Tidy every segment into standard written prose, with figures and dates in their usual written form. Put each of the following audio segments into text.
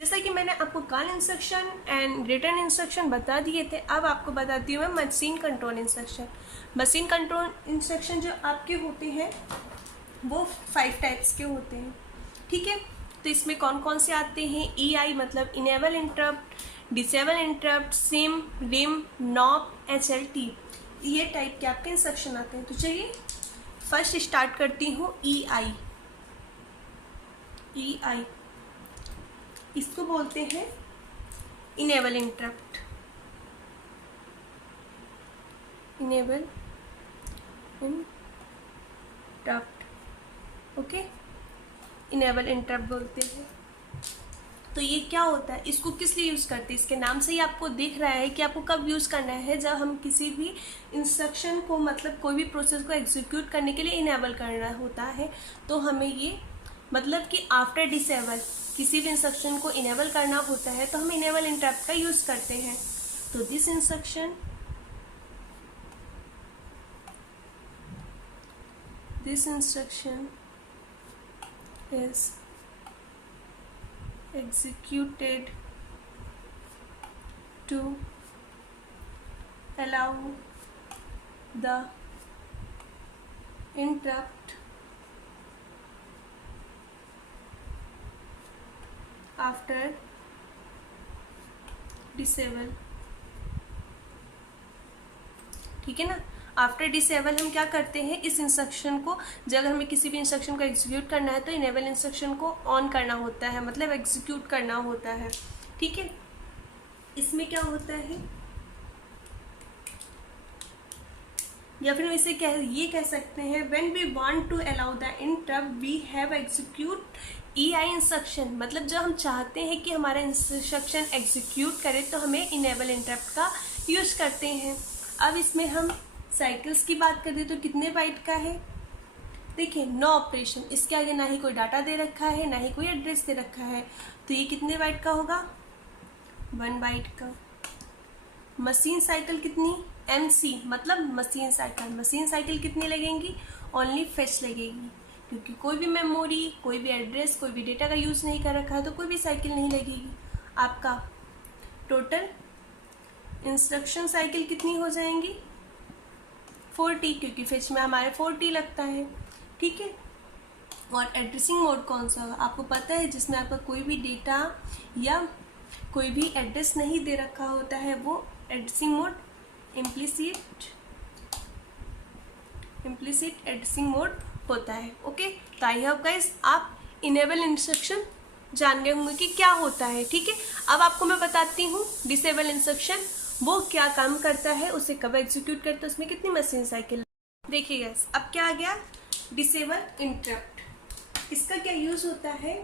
जैसा कि मैंने आपको call instruction and return instruction बता दिए थे, अब आपको बताती हूँ मैं machine control instruction. Machine control instruction जो आपके होते हैं वो 5 टाइप्स के होते हैं, ठीक है। तो इसमें कौन कौन से आते हैं? EI मतलब enable interrupt, disable interrupt, SIM, RIM, NOP, HLT, ये टाइप के आपके इंस्ट्रक्शन आते हैं। तो चलिए फर्स्ट स्टार्ट करती हूँ EI। इसको बोलते हैं enable interrupt. Enable interrupt, okay, enable interrupt बोलते हैं। तो ये क्या होता है, इसको किस लिए यूज़ करते हैं? इसके नाम से ही आपको दिख रहा है कि आपको कब यूज़ करना है, जब हम किसी भी इंस्ट्रक्शन को, मतलब कोई भी प्रोसेस को एग्जीक्यूट करने के लिए इनेबल करना होता है। तो हमें ये मतलब कि आफ्टर डिसेबल किसी भी इंस्ट्रक्शन को इनेबल करना होता है तो हम इनेबल इंटरप्ट का यूज़ करते हैं। तो this instruction is executed to allow the interrupt after disable, ठीक है ना। आफ्टर डिसेबल हम क्या करते हैं, इस इंस्ट्रक्शन को, जब हमें किसी भी इंस्ट्रक्शन को एग्जीक्यूट करना है तो इनेबल इंस्ट्रक्शन को ऑन करना होता है, मतलब एग्जीक्यूट करना होता है, ठीक है। इसमें क्या होता है, या फिर हम इसे ये कह सकते हैं, when we want to allow the interrupt we have execute EI instruction, मतलब जब हम चाहते हैं कि हमारा इंस्ट्रक्शन एग्जीक्यूट करे तो हमें इनेबल इंटरप्ट का यूज करते हैं। अब इसमें हम साइकिल्स की बात करें तो कितने बाइट का है? देखिए, नो ऑपरेशन, इसके आगे ना ही कोई डाटा दे रखा है ना ही कोई एड्रेस दे रखा है, तो ये कितने बाइट का होगा? 1 बाइट का। मशीन साइकिल कितनी? MC मतलब मशीन साइकिल कितनी लगेंगी? ओनली फेच लगेगी, क्योंकि कोई भी मेमोरी, कोई भी एड्रेस, कोई भी डेटा का यूज़ नहीं कर रखा है तो कोई भी साइकिल नहीं लगेगी। आपका टोटल इंस्ट्रक्शन साइकिल कितनी हो जाएंगी? 40, क्योंकि फेच में हमारे 40 लगता है, ठीक है। और एड्रेसिंग मोड कौन सा होगा? आपको पता है, जिसमें आपका कोई भी डेटा या कोई भी एड्रेस नहीं दे रखा होता है, वो addressing mode implicit addressing mode होता है, ओके। तो आई होप गाइस आप इनेबल इंस्ट्रक्शन जान गए होंगे कि क्या होता है, ठीक है। अब आपको मैं बताती हूँ डिसेबल इंस्ट्रक्शन वो क्या काम करता है, उसे कब एग्जीक्यूट करता है, उसमें कितनी मशीन साइकिल। देखिए गाइस, अब क्या आ गया? Disable interrupt. इसका क्या यूज़ होता है,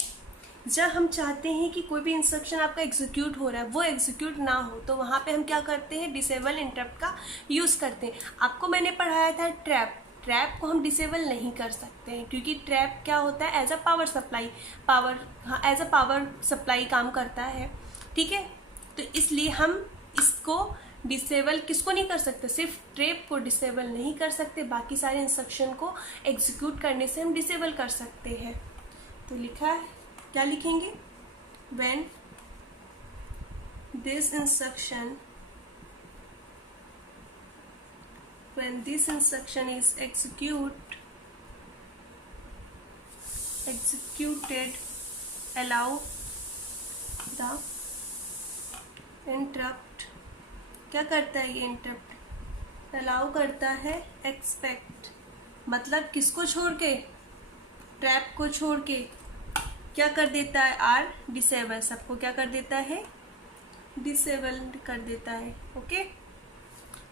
जब हम चाहते हैं कि कोई भी इंस्ट्रक्शन आपका एग्जीक्यूट हो रहा है वो एग्जीक्यूट ना हो, तो वहाँ पे हम क्या करते हैं? डिसेबल इंटरप्ट का यूज़ करते हैं। आपको मैंने पढ़ाया था ट्रैप को हम डिसेबल नहीं कर सकते हैं, क्योंकि ट्रैप क्या होता है? एज अ पावर सप्लाई काम करता है, ठीक है। तो इसलिए हम इसको डिसेबल किसको नहीं कर सकते? सिर्फ ट्रैप को डिसेबल नहीं कर सकते, बाकी सारे इंस्ट्रक्शन को एग्जीक्यूट करने से हम डिसेबल कर सकते हैं। तो लिखा है, क्या लिखेंगे? when this instruction is executed allow the interrupt, क्या करता है ये इंटरप्ट? अलाउ करता है एक्सपेक्ट, मतलब किसको छोड़ के? ट्रैप को छोड़ के क्या कर देता है? आर डिसेबल, सबको क्या कर देता है? डिसेबल कर देता है, ओके।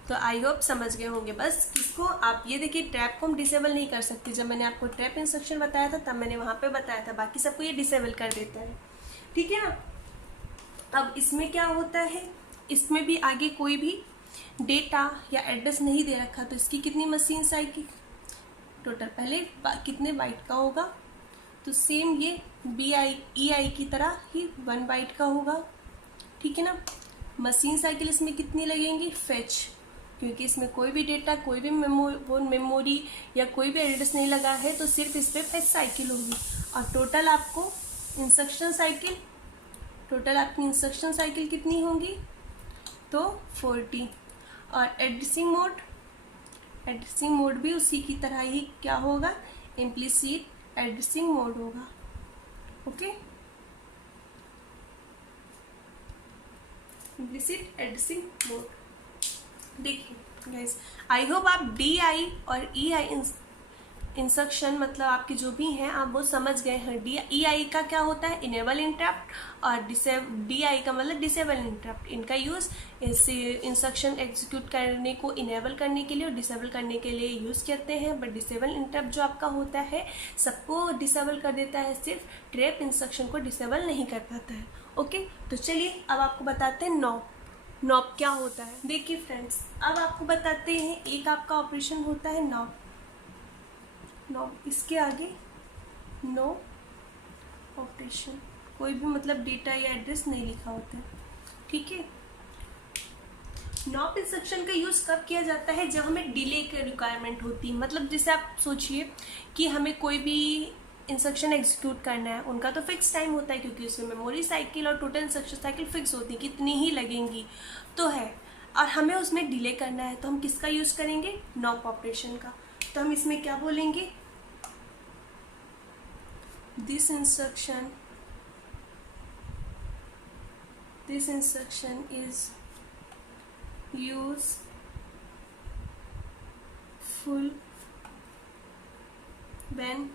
तो आई होप समझ गए होंगे। बस इसको आप ये देखिए, ट्रैप को हम डिसेबल नहीं कर सकते। जब मैंने आपको ट्रैप इंस्ट्रक्शन बताया था तब मैंने वहाँ पे बताया था, बाकी सबको ये डिसेबल कर देता है, ठीक है ना। अब इसमें क्या होता है, इसमें भी आगे कोई भी डेटा या एड्रेस नहीं दे रखा, तो इसकी कितनी मशीन साइकिल टोटल? पहले कितने बाइट का होगा? तो सेम ये EI की तरह ही 1 बाइट का होगा, ठीक है ना। मशीन साइकिल इसमें कितनी लगेंगी? फेच क्योंकि इसमें कोई भी डेटा, कोई भी मेमोरी या कोई भी एड्रेस नहीं लगा है, तो सिर्फ इस पर फेच साइकिल होगी। और टोटल आपको इंस्ट्रक्शन साइकिल कितनी होगी, तो 40। और एड्रेसिंग मोड भी उसी की तरह ही क्या होगा, इम्प्लिसिट एड्रेसिंग मोड होगा। Okay, implicit addressing mode. देखिए गाइस, आई होप आप DI और EI इंस्ट्रक्शन मतलब आपके जो भी हैं आप वो समझ गए हैं। EI का क्या होता है, इनेबल इंटरप्ट, और DI का मतलब डिसेबल इंटरप्ट। इनका यूज़ इंस्ट्रक्शन एग्जीक्यूट करने को इनेबल करने के लिए और डिसेबल करने के लिए यूज़ करते हैं। बट डिसेबल इंटरप्ट जो आपका होता है सबको डिसेबल कर देता है, सिर्फ ट्रैप इंस्ट्रक्शन को डिसेबल नहीं कर पाता है। ओके, तो चलिए अब आपको बताते हैं नॉप क्या होता है। देखिए फ्रेंड्स, अब आपको बताते हैं, एक आपका ऑपरेशन होता है नॉप, इसके आगे नो ऑपरेशन, कोई भी मतलब डेटा या एड्रेस नहीं लिखा होता है। ठीक है, नॉप इंस्ट्रक्शन का यूज़ कब किया जाता है, जब हमें डिले की रिक्वायरमेंट होती है। मतलब जैसे आप सोचिए कि हमें कोई भी इंस्ट्रक्शन एग्जीक्यूट करना है, उनका तो फिक्स टाइम होता है क्योंकि उसमें मेमोरी साइकिल और टोटल इंस्ट्रक्शन साइकिल फिक्स होती है, कितनी ही लगेंगी तो है, और हमें उसमें डिले करना है, तो हम किसका यूज़ करेंगे, नॉप ऑपरेशन का। तो हम इसमें क्या बोलेंगे, this instruction is useful when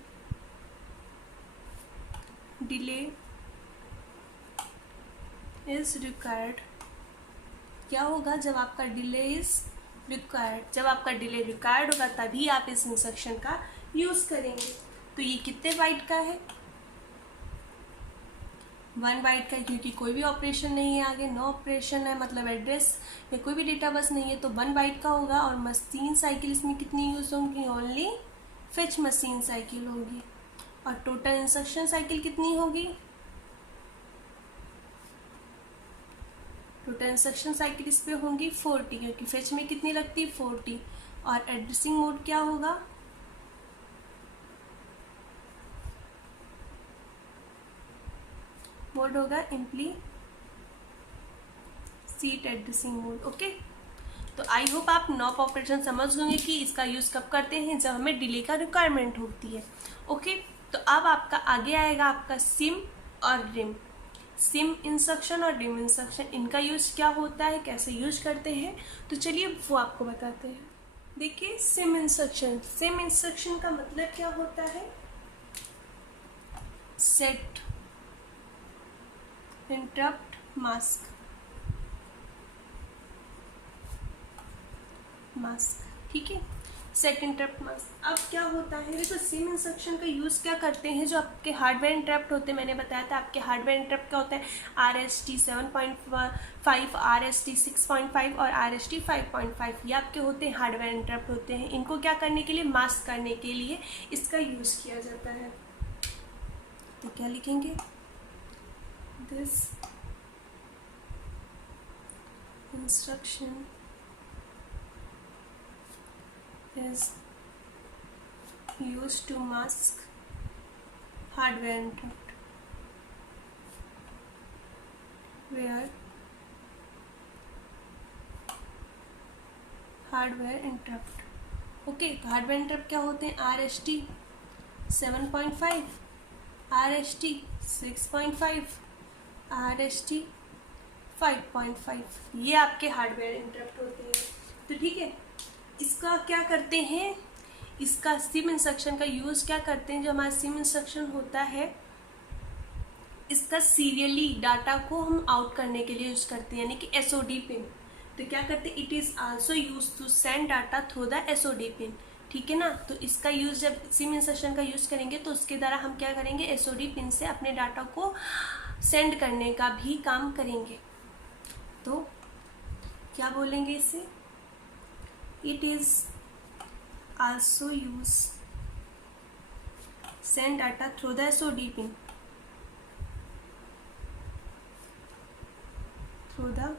delay is required। क्या होगा, जब आपका डिले इज रिक्वायर्ड, जब आपका डिले रिक्वायर्ड होगा तभी आप इस इंस्ट्रक्शन का यूज़ करेंगे। तो ये कितने बाइट का है, 1 बाइट का है, क्योंकि कोई भी ऑपरेशन नहीं है आगे, नो ऑपरेशन है, मतलब एड्रेस में कोई भी डेटा बस नहीं है, तो 1 बाइट का होगा। और मशीन साइकिल इसमें कितनी यूज़ होंगी, ओनली फेच मशीन साइकिल होगी। और टोटल इंस्ट्रक्शन साइकिल कितनी होगी, टोटल इंस्ट्रक्शन साइकिल इस पे होंगी 40, क्योंकि फेच में कितनी लगती है 40। और एड्रेसिंग मोड क्या होगा, मोड होगा इम्प्लिसिट एड्रेसिंग मोड। ओके, तो आई होप आप नॉप ऑपरेशन समझ होंगे कि इसका यूज़ कब करते हैं, जब हमें डिले का रिक्वायरमेंट होती है। ओके, तो अब आपका आगे आएगा आपका सिम और रिम। सिम इंस्ट्रक्शन और रिम इंस्ट्रक्शन, इनका यूज़ क्या होता है, कैसे यूज करते हैं, तो चलिए वो आपको बताते हैं। देखिए सिम इंस्ट्रक्शन का मतलब क्या होता है, सेट इंटरप्ट मास्क, ठीक है, सेट इंटरप्ट मास्क। अब क्या होता है, देखो सिम इंस्ट्रक्शन का यूज़ क्या करते हैं, जो आपके हार्डवेयर इंटरप्ट होते हैं, मैंने बताया था आपके हार्डवेयर इंटरप्ट क्या होता है, RST 7.5, RST 6.5 और RST 5.5, ये आपके होते हैं हार्डवेयर इंटरप्ट होते हैं। इनको क्या करने के लिए, मास्क करने के लिए इसका यूज़ किया जाता है। तो क्या लिखेंगे, this instruction is used to mask hardware interrupt where hardware interrupt. Okay, तो हार्डवेयर इंटरप्ट क्या होते हैं, RST 7.5, RST 6.5, RST 5.5, ये आपके हार्डवेयर इंटरप्ट होते हैं। तो ठीक है, इसका क्या करते हैं, इसका सिम इंस्ट्रक्शन का यूज़ क्या करते हैं, जो हमारा सिम इंस्ट्रक्शन होता है इसका सीरियली डाटा को हम आउट करने के लिए यूज़ करते हैं, यानी कि SOD पिन। तो क्या करते हैं, it is also use to send data through the SOD pin. ठीक है ना, तो इसका यूज़ जब सिम इंस्ट्रक्शन का यूज़ करेंगे तो उसके द्वारा हम क्या करेंगे, SOD पिन से अपने डाटा को सेंड करने का भी काम करेंगे। तो क्या बोलेंगे इसे, it is also use send data through the SOD pin, through the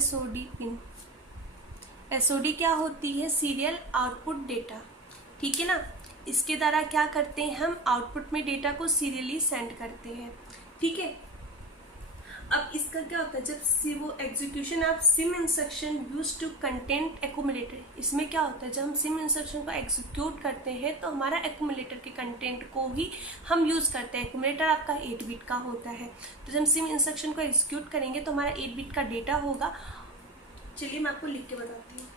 SOD pin. SOD क्या होती है? सीरियल आउटपुट डेटा, ठीक है ना। इसके द्वारा क्या करते हैं हम? आउटपुट में डेटा को सीरियली सेंड करते हैं, ठीक है। अब इसका क्या होता है? जब वो execution of SIM instruction use to content accumulator, इसमें क्या होता है? जब हम सिम इंस्ट्रक्शन को एग्जीक्यूट करते हैं तो हमारा एक्यूमुलेटर के कंटेंट को ही हम यूज़ करते हैं। एक्यूमुलेटर आपका 8 बिट का होता है, तो जब हम सिम इंस्ट्रक्शन को एग्जीक्यूट करेंगे तो हमारा 8 बिट का डेटा होगा। चलिए मैं आपको लिख के बताती हूँ।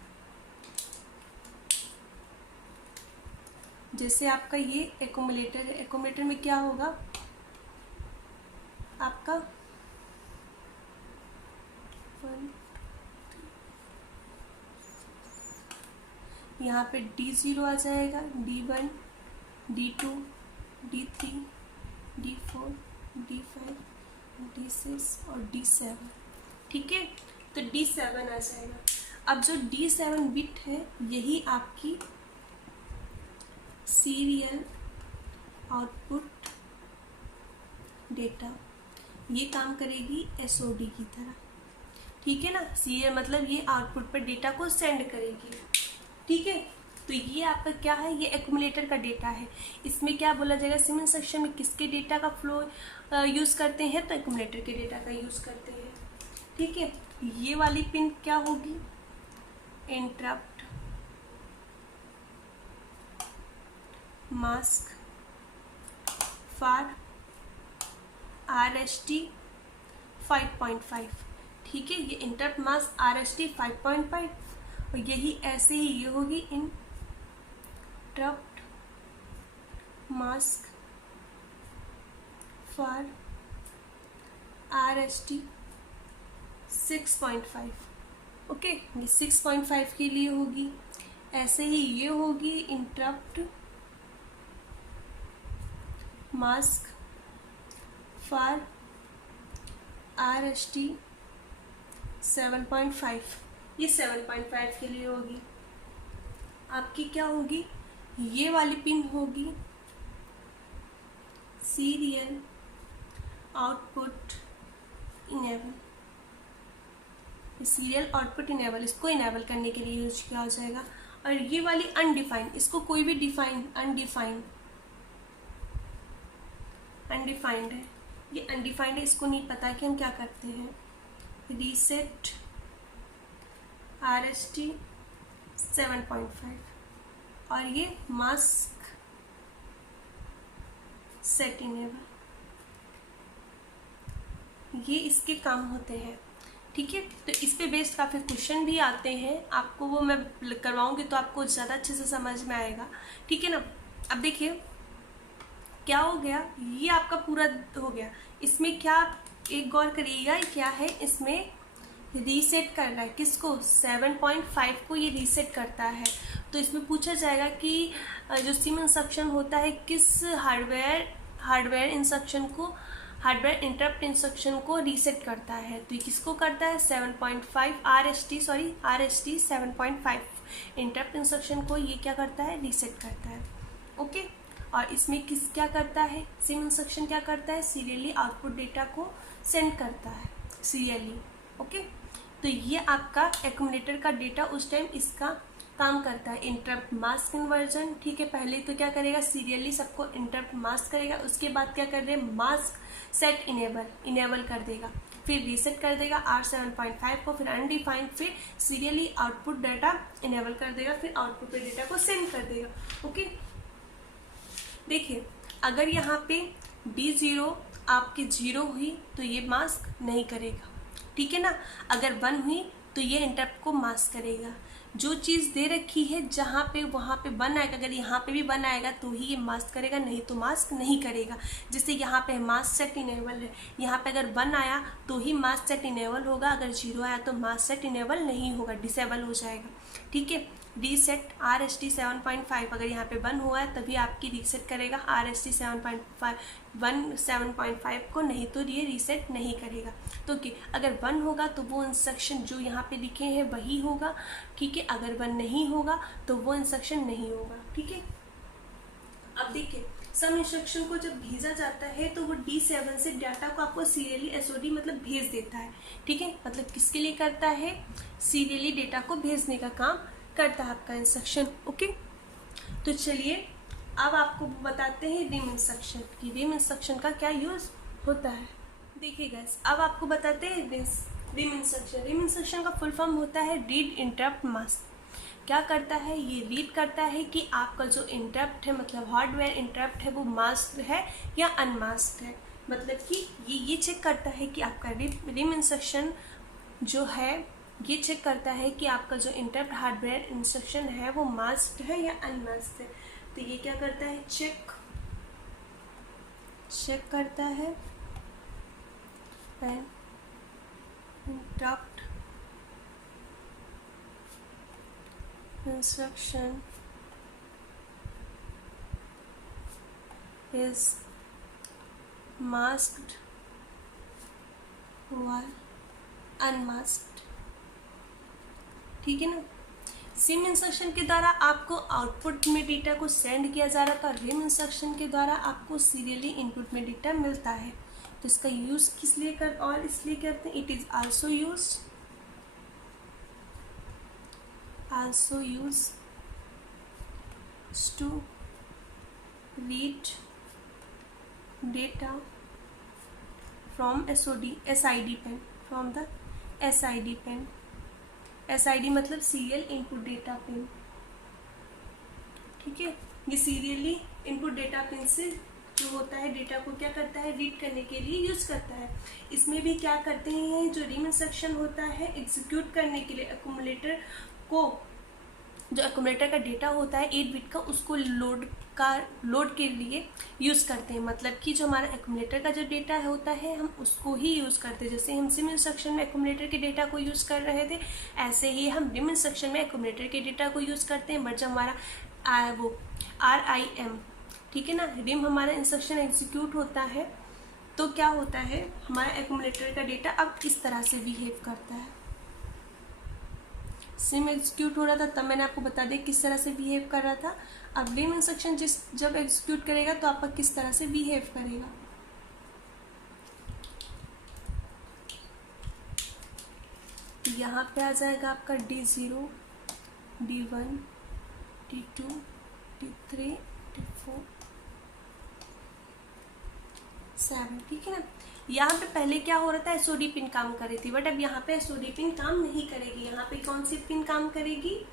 जैसे आपका ये एक्यूमुलेटर है, एक्यूमुलेटर में क्या होगा आपका? यहाँ पे D0 आ जाएगा, D1, D2, D3, D4, D5, D6 और D7, ठीक है। तो D7 आ जाएगा। अब जो D7 बिट है यही आपकी सीरियल आउटपुट डेटा, ये काम करेगी SOD की तरह, ठीक है ना। सीरियल मतलब ये आउटपुट पर डेटा को सेंड करेगी, ठीक है। तो ये आपका क्या है? ये एक्यूमुलेटर का डेटा है। इसमें क्या बोला जाएगा? सिम इंस्ट्रक्शन में किसके डेटा का फ्लो यूज़ करते हैं? तो एक्यूमुलेटर के डेटा का यूज़ करते हैं, ठीक है। ये वाली पिन क्या होगी? इंटरप्ट मास्क फॉर RST 5.5, ठीक है। ये इंटरप्ट मास्क RST 5.5 और यही ऐसे ही ये होगी interrupt mask for RST 6.5, okay. ये 6.5 के लिए होगी। ऐसे ही ये होगी इंटरप्ट मास्क फॉर RST 7.5, ये 7.5 के लिए होगी। आपकी क्या होगी? ये वाली पिन होगी serial output enable. Serial output enable, इसको इनेबल करने के लिए यूज किया जाएगा। और ये वाली अनडिफाइंड, इसको कोई भी अनडिफाइंड है, ये अनडिफाइंड है, इसको नहीं पता कि हम क्या करते हैं। रीसेट RST 7.5 और ये मास्क सेट इनेबल, ये इसके काम होते हैं, ठीक है। तो इस पे बेस्ड काफ़ी क्वेश्चन भी आते हैं, आपको वो मैं करवाऊंगी तो आपको ज़्यादा अच्छे से समझ में आएगा, ठीक है ना। अब देखिए क्या हो गया, ये आपका पूरा हो गया। इसमें क्या एक गौर करिएगा, क्या है इसमें रीसेट कर रहा है, किसको? 7.5 को ये रीसेट करता है। तो इसमें पूछा जाएगा कि जो सिम इंस्ट्रक्शन होता है किस हार्डवेयर इंस्ट्रक्शन को, हार्डवेयर इंटरप्ट इंस्ट्रक्शन को रीसेट करता है। तो ये किसको करता है? 7.5 RST 7.5 इंटरप्ट इंस्ट्रक्शन को ये क्या करता है? रीसेट करता है, ओके। और इसमें क्या करता है? सिम इंस्ट्रक्शन क्या करता है? सीरियली आउटपुट डेटा को सेंड करता है, सीरियली, ओके। तो ये आपका एक्यूमुलेटर का डेटा उस टाइम इसका काम करता है। इंटरप्ट मास्क कन्वर्जन, ठीक है। पहले तो क्या करेगा? सीरियली सबको इंटरप्ट मास्क करेगा, उसके बाद क्या कर रहे हैं? मास्क सेट इनेबल कर देगा, फिर रीसेट कर देगा R7.5 को, फिर अनडिफाइंड, फिर सीरियली आउटपुट डाटा इनेबल कर देगा, फिर आउटपुट पे डेटा को सेंड कर देगा, ओके। देखिए अगर यहाँ पे D0 आपकी 0 हुई तो ये मास्क नहीं करेगा, ठीक है ना। अगर 1 हुई तो ये इंटरप्ट को मास्क करेगा। जो चीज़ दे रखी है जहाँ पे वहाँ पे 1 आएगा, अगर यहाँ पे भी 1 आएगा तो ही ये मास्क करेगा, नहीं तो मास्क नहीं करेगा। जैसे यहाँ पे मास्क सेट इनेबल है, यहाँ पे अगर 1 आया तो ही मास्क सेट इनेबल होगा, अगर 0 आया तो मास्क सेट इनेबल नहीं होगा, डिसेबल हो जाएगा, ठीक है। रीसेट RST 7.5, अगर यहाँ पे 1 हुआ है तभी आपकी रीसेट करेगा RST 7.5 को, नहीं तो ये रीसेट नहीं करेगा। तो कि अगर 1 होगा तो वो इंस्ट्रक्शन जो यहाँ पे लिखे हैं वही होगा, ठीक है। अगर 1 नहीं होगा तो वो इंस्ट्रक्शन नहीं होगा, ठीक है। अब देखिए सम इंस्ट्रक्शन को जब भेजा जाता है तो वो D7 से डाटा को आपको सीरियली एसओडी मतलब भेज देता है, ठीक है। मतलब किसके लिए करता है, सीरियली डेटा को भेजने का काम करता है आपका इंस्ट्रक्शन, ओके। तो चलिए अब आपको बताते हैं रिम इंस्ट्रक्शन कि रिम इंस्ट्रक्शन का क्या यूज होता है। देखिए गाइस, अब आपको बताते हैं रिम इंस्ट्रक्शन। रिम इंस्ट्रक्शन का फुल फॉर्म होता है रीड इंटरप्ट मास्क। क्या करता है, ये रीड करता है कि आपका जो इंटरप्ट है मतलब हार्डवेयर इंटरप्ट है वो मास्क्ड है या अनमास्क्ड है। मतलब कि ये चेक करता है कि आपका रिम इंस्ट्रक्शन जो है ये चेक करता है कि आपका जो इंटरप्ट हार्डवेयर इंस्ट्रक्शन है वो मास्क्ड है या अनमास्क्ड है। तो ये क्या करता है, चेक करता है and interrupt instruction is masked or unmasked, ठीक है ना। सिम इंस्ट्रक्शन के द्वारा आपको आउटपुट में डेटा को सेंड किया जा रहा था, रिम इंस्ट्रक्शन के द्वारा आपको सीरियली इनपुट में डेटा मिलता है। तो इसका यूज किस लिए कर और इसलिए करते हैं, it is also used to read data from SID pen, from the SID pen। SID मतलब सीरियल इनपुट डेटा पिन, ठीक है। ये सीरियली इनपुट डेटा पिन से जो होता है डेटा को क्या करता है, रीड करने के लिए यूज करता है। इसमें भी क्या करते हैं, जो रिम इंस्ट्रक्शन होता है एग्जीक्यूट करने के लिए एक्यूमुलेटर को, जो एक्यूमुलेटर का डेटा होता है 8 बिट का, उसको लोड के लिए यूज़ करते हैं। मतलब कि जो हमारा एक्यूमुलेटर का जो डेटा होता है हम उसको ही यूज़ करते हैं। जैसे हम सिम इंस्ट्रक्शन में एक्यूमुलेटर के डेटा को यूज़ कर रहे थे, ऐसे ही हम रिम इंस्ट्रक्शन में एक्यूमुलेटर के डेटा को यूज़ करते हैं। बट जब हमारा वो RIM, ठीक है ना, रिम हमारा इंस्ट्रक्शन एग्जीक्यूट होता है तो क्या होता है, हमारा एक्यूमुलेटर का डेटा अब इस तरह से बिहेव करता है। सिम एग्जीक्यूट हो रहा था तब मैंने आपको बता दिया किस तरह से बिहेव कर रहा था। अब रिम इंस्ट्रक्शन जब एग्जीक्यूट करेगा तो आपका किस तरह से बिहेव करेगा। यहाँ पे आ जाएगा आपका D0, D1, D2, D3, D4, 7, ठीक है ना। यहाँ पे पहले क्या हो रहा था, एसओडी पिन काम कर रही थी, बट अब यहाँ पे एसओडी पिन काम नहीं करेगी। यहाँ पे कौन सी पिन काम करेगी,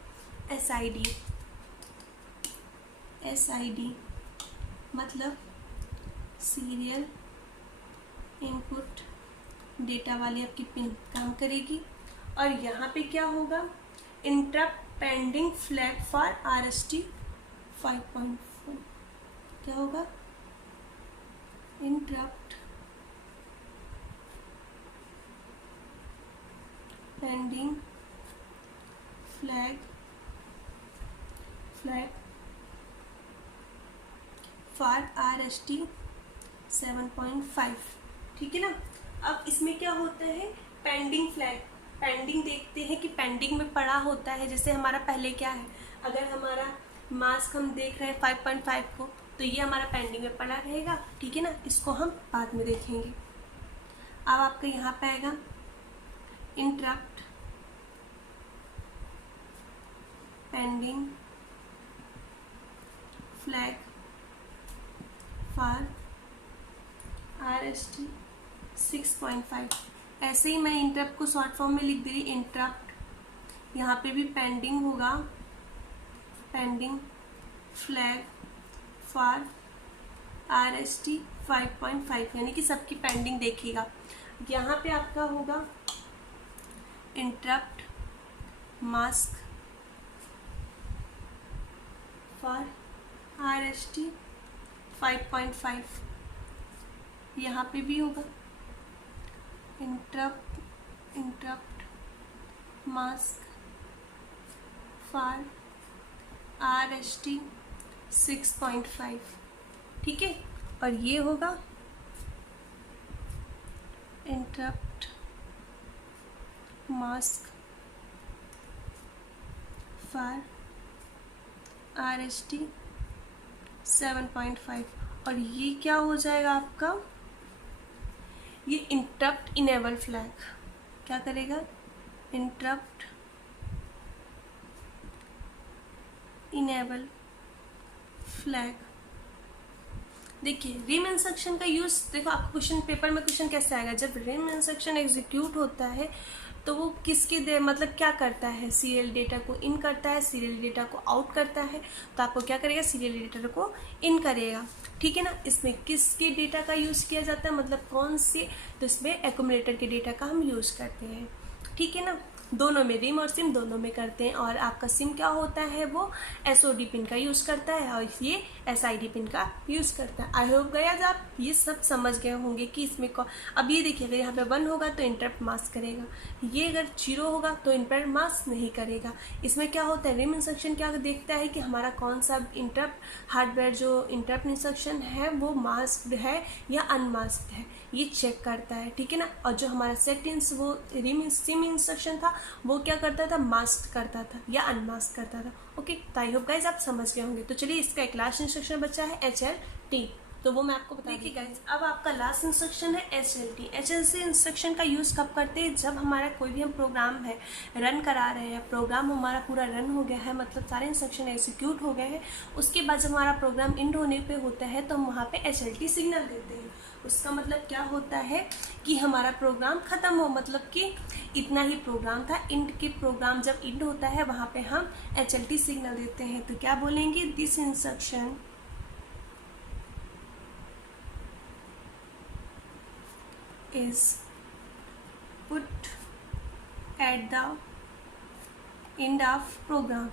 एसआईडी मतलब सीरियल इनपुट डेटा वाली आपकी पिन काम करेगी। और यहाँ पे क्या होगा, interrupt pending flag for RST 5.4, क्या होगा, interrupt pending flag for RST 7.5, ठीक है ना। अब इसमें क्या होता है, पेंडिंग फ्लैग, पेंडिंग देखते हैं कि पेंडिंग में पड़ा होता है। जैसे हमारा पहले क्या है, अगर हमारा मास्क हम देख रहे हैं 5.5 को, तो ये हमारा पेंडिंग में पड़ा रहेगा, ठीक है ना। इसको हम बाद में देखेंगे। अब आपका यहाँ पे आएगा interrupt pending flag for RST 6.5। ऐसे ही मैं इंटरप्ट को शॉर्ट फॉर्म में लिख दे रही, इंटरप्ट, यहाँ पे भी पेंडिंग होगा, पेंडिंग फ्लैग फॉर RST 5.5, यानी कि सबकी पेंडिंग देखेगा। यहाँ पे आपका होगा इंटरप्ट मास्क फॉर RST 5.5, यहाँ पे भी होगा इंटरप्ट मास्क फॉर RST 6.5, ठीक है। और ये होगा इंटरप्ट मास्क फॉर RST 7.5। और ये क्या हो जाएगा आपका, ये इंटरप्ट इनेबल फ्लैग क्या करेगा, इंटरप्ट इनेबल फ्लैग। देखिए रिम इंस्ट्रक्शन का यूज, देखो आपको क्वेश्चन पेपर में क्वेश्चन कैसे आएगा, जब रिम इंस्ट्रक्शन एग्जीक्यूट होता है तो वो किसके मतलब क्या करता है, सीरियल डेटा को इन करता है, सीरियल डेटा को आउट करता है। तो आपको क्या करेगा, सीरियल डेटा को इन करेगा, ठीक है ना। इसमें किसके डेटा का यूज़ किया जाता है, मतलब कौन से, तो इसमें एक्यूमुलेटर के डेटा का हम यूज़ करते हैं, ठीक है ना। दोनों में, रिम और सिम दोनों में करते हैं। और आपका सिम क्या होता है, वो एसओडी पिन का यूज़ करता है और ये एसआईडी पिन का यूज़ करता है। आई होप गाइस आप ये सब समझ गए होंगे कि इसमें अब ये देखिए, अगर यहाँ पे 1 होगा तो इंटरप्ट मास्क करेगा, ये अगर 0 होगा तो इंटरप्ट मास्क नहीं करेगा। इसमें क्या होता है, रिम इंस्ट्रक्शन क्या देखता है कि हमारा कौन सा इंटरप्ट हार्डवेयर जो इंटरप्ट इंस्ट्रक्शन है वो मास्क्ड है या अनमास्क्ड है, ये चेक करता है, ठीक है ना। और जो हमारा सेटिंग्स वो रिम सिम इंस्ट्रक्शन था वो क्या करता था, मास्क करता था या अनमास्क करता था। ओके, तो आई होप गाइज आप समझ गए होंगे। तो चलिए इसका एक लास्ट इंस्ट्रक्शन बचा है HLT, तो वो मैं आपको बता देखिए गाइज। अब आपका लास्ट इंस्ट्रक्शन है HLT। HLT इंस्ट्रक्शन का यूज़ कब करते हैं, जब हमारा कोई भी हम प्रोग्राम है रन करा रहे हैं, प्रोग्राम हमारा पूरा रन हो गया है, मतलब सारे इंस्ट्रक्शन एग्जीक्यूट हो गए हैं, उसके बाद जब हमारा प्रोग्राम एंड होने पे होता है तो हम वहाँ पे HLT सिग्नल देते हैं। उसका मतलब क्या होता है कि हमारा प्रोग्राम ख़त्म हो, मतलब कि इतना ही प्रोग्राम था। इंड के प्रोग्राम जब इंड होता है वहाँ पे हम HLT सिग्नल देते हैं। तो क्या बोलेंगे, this instruction is put at the end of program,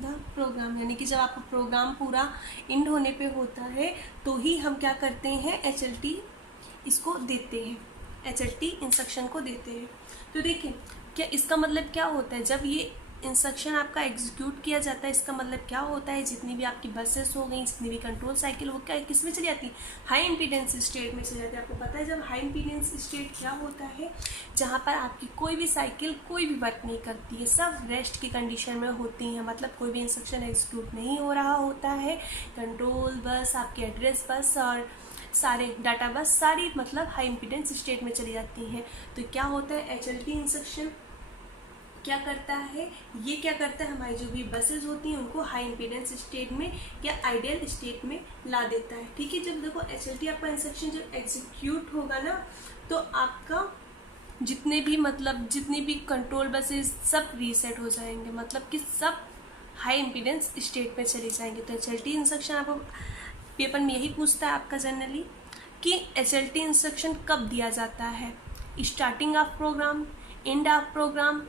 the program, यानी कि जब आपका प्रोग्राम पूरा इंड होने पे होता है तो ही हम क्या करते हैं, HLT इसको देते हैं, HLT इंस्ट्रक्शन को देते हैं। तो देखिए क्या इसका मतलब क्या होता है, जब ये इंस्ट्रक्शन आपका एग्जीक्यूट किया जाता है, इसका मतलब क्या होता है, जितनी भी आपकी बसेस हो गई, जितनी भी कंट्रोल साइकिल वो क्या किस में चली जाती है, हाई इम्पीडेंस स्टेट में चली जाती है। आपको पता है जब हाई इम्पीडेंस स्टेट क्या होता है, जहाँ पर आपकी कोई भी साइकिल कोई भी वर्क नहीं करती है, सब रेस्ट की कंडीशन में होती हैं, मतलब कोई भी इंस्ट्रक्शन एग्जीक्यूट नहीं हो रहा होता है। कंट्रोल बस, आपकी एड्रेस बस और सारे डाटा बस सारी मतलब हाई इम्पीडेंस स्टेट में चली जाती हैं। तो क्या होता है, HLT इंस्ट्रक्शन क्या करता है, ये क्या करता है, हमारी जो भी बसेस होती हैं उनको हाई इम्पीडेंस स्टेट में या आइडियल स्टेट में ला देता है, ठीक है। जब देखो HLT आपका इंस्ट्रक्शन जब एग्जीक्यूट होगा ना तो आपका जितने भी कंट्रोल बसेस सब रीसेट हो जाएंगे, मतलब कि सब हाई इम्पीडेंस स्टेट में चले जाएंगे। तो HLT इंस्ट्रक्शन आपको पेपर में यही पूछता है आपका जनरली कि HLT इंस्ट्रक्शन कब दिया जाता है, starting of program, end of program,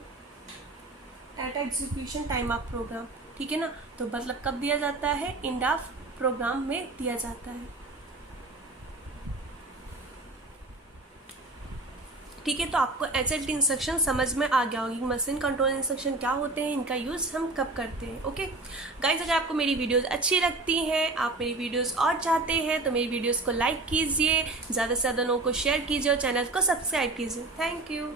at execution time of program, ठीक है ना। तो मतलब कब दिया जाता है, एंड ऑफ प्रोग्राम में दिया जाता है, ठीक है। तो आपको HLT इंस्ट्रक्शन समझ में आ गया होगी, मशीन कंट्रोल इंस्ट्रक्शन क्या होते हैं, इनका यूज़ हम कब करते हैं। ओके गाइज, अगर आपको मेरी वीडियोस अच्छी लगती हैं, आप मेरी वीडियोस और चाहते हैं तो मेरी वीडियोस को लाइक कीजिए, ज़्यादा से ज़्यादा लोगों को शेयर कीजिए और चैनल को सब्सक्राइब कीजिए। Thank you.